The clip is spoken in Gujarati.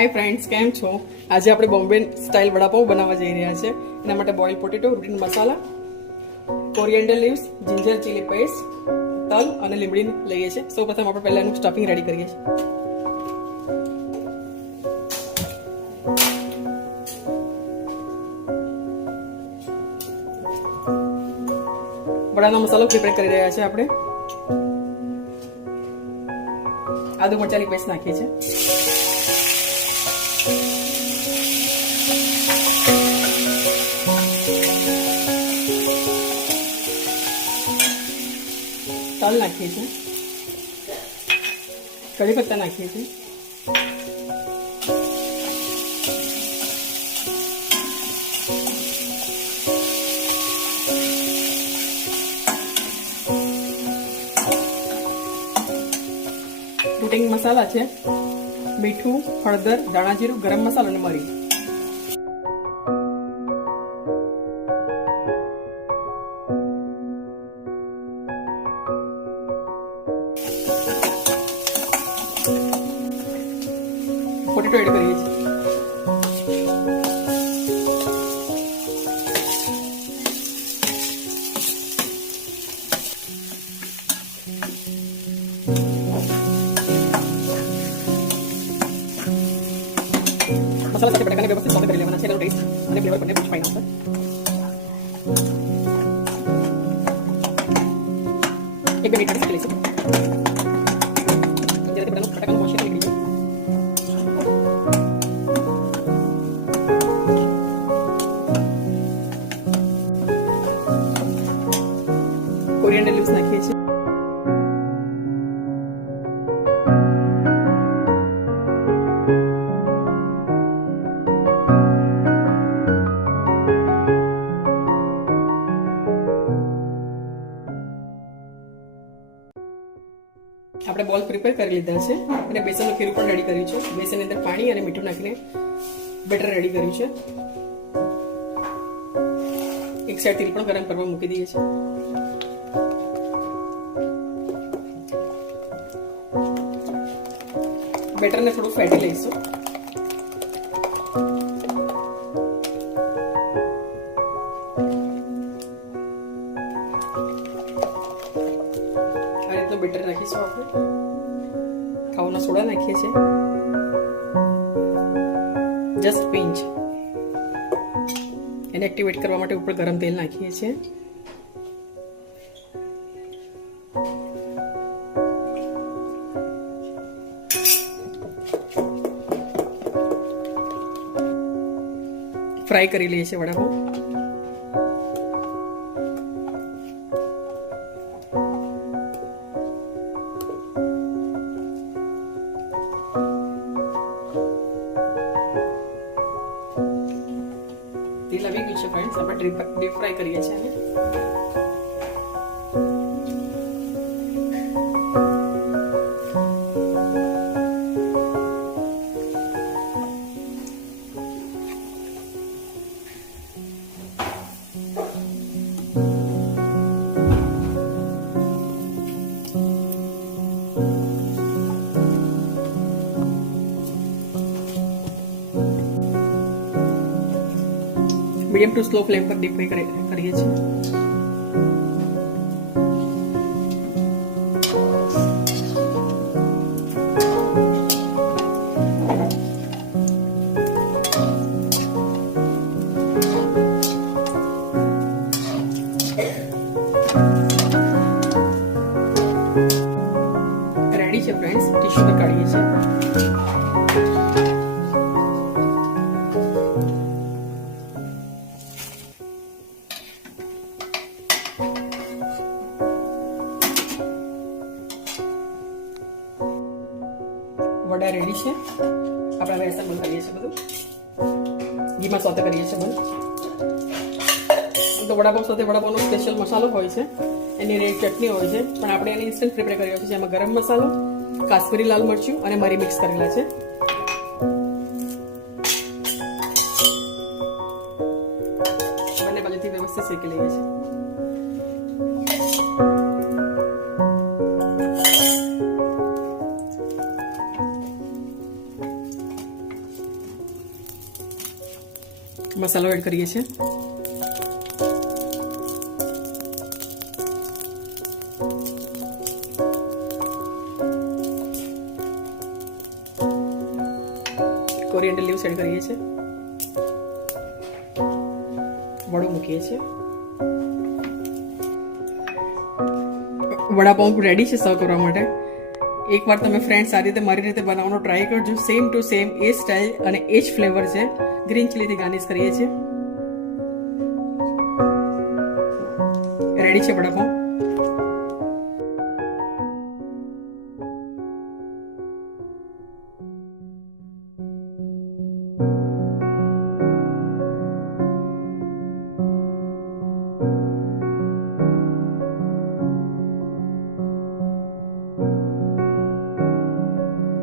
હાય ફ્રેન્ડ્સ, કેમ છો? આજે આપણે બોમ્બે સ્ટાઇલ વડાપાઉં બનાવવા જઈ રહ્યા છે. એના માટે boil potato, routine masala, coriander leaves, ginger chilli paste, તલ અને લીમડી લઈએ છીએ. સૌપ્રથમ આપણે પહેલા એનું સ્ટફિંગ રેડી કરીએ છીએ. વડાનો મસાલો પ્રિપેર કરી રહ્યા છે. આપણે આદુ મરચાંની પેસ્ટ નાખીએ છીએ. તલ નાખીએ છીએ. કઢી પત્તા નાખીએ છીએ. રૂટિંગ મસાલા છે મીઠું, હળદર, ધાણા જીરું, ગરમ મસાલો અને મરી. પોટેટો એડ કરીએ છીએ. મસાલા સાથે બટાકાને વ્યવસ્થિત સોતે કરી લેવાના છે. એનો ટેસ્ટ અને ફ્લેવર બંને બહુ ફાઇન આવશે. એક બે મિનિટ માટે લઈશું. જેથી બટાકાનું મોઇશ્ચર નીકળી જાય. કોરિએન્ડર લીવ્સ નાખીએ છીએ. આપણે બોલ પ્રિપેર કરી લીધા છે અને બેસનનું ખીરું પણ રેડી કર્યું છે. બેસનની અંદર પાણી અને મીઠું નાખીને બેટર રેડી કર્યું છે. એક સાઈડ તેલ પણ ગરમ કરવા મૂકી દઈએ છીએ. બેટરને થોડું ફેટી લઈશું. બેટર નાખીશું. આપણે ખાવાનો સોડા નાખીએ છીએ, જસ્ટ પિંચ. એને એક્ટિવેટ કરવા માટે ઉપર ગરમ તેલ નાખીએ છીએ. ફ્રાય કરી લઈએ છીએ વડાપાઉં. તેલ આવી ગયું છે ફ્રેન્ડ્સ. આપણે ડીપ ફ્રાય કરીએ છીએ એને. મીડિયમ ટુ સ્લો ફ્લેમ પર ડીપ ફ્રાય કરીએ છીએ. રેડી છે ફ્રેન્ડ્સ. ટીશ્યુ પર કાઢીએ છીએ. વડા રેડી છે. આપણે હવે એસેમ્બલ કરીએ છીએ. બધું ઘીમાં સોતે કરીએ છીએ. બધું તો વડાપાઉં સાથે વડાપાઉંનો સ્પેશિયલ મસાલો હોય છે, એની રેડ ચટણી હોય છે, પણ આપણે એને ઇન્સ્ટન્ટ પ્રિપેર કર્યો છે. જેમાં ગરમ મસાલો, કાશ્મીરી લાલ મરચું અને મરી મિક્સ કરેલા છે. બંને બાજુથી વ્યવસ્થિત શેકી લઈએ છીએ. મસાલો એડ કરીએ છીએ. કોરિએન્ડર લીવ્સ એડ કરીએ છીએ. વડું મૂકીએ છીએ. વડાપાઉં રેડી છે સર્વ કરવા માટે. એકવાર તમે ફ્રેન્ડ્સ આ રીતે મારી રીતે બનાવવાનો ટ્રાય કરજો. સેમ ટુ સેમ એ સ્ટાઇલ અને એ જ ફ્લેવર છે. ગ્રીન ચીલીથી ગાર્નિશ કરીએ છીએ. રેડી છે વડાપાઉં.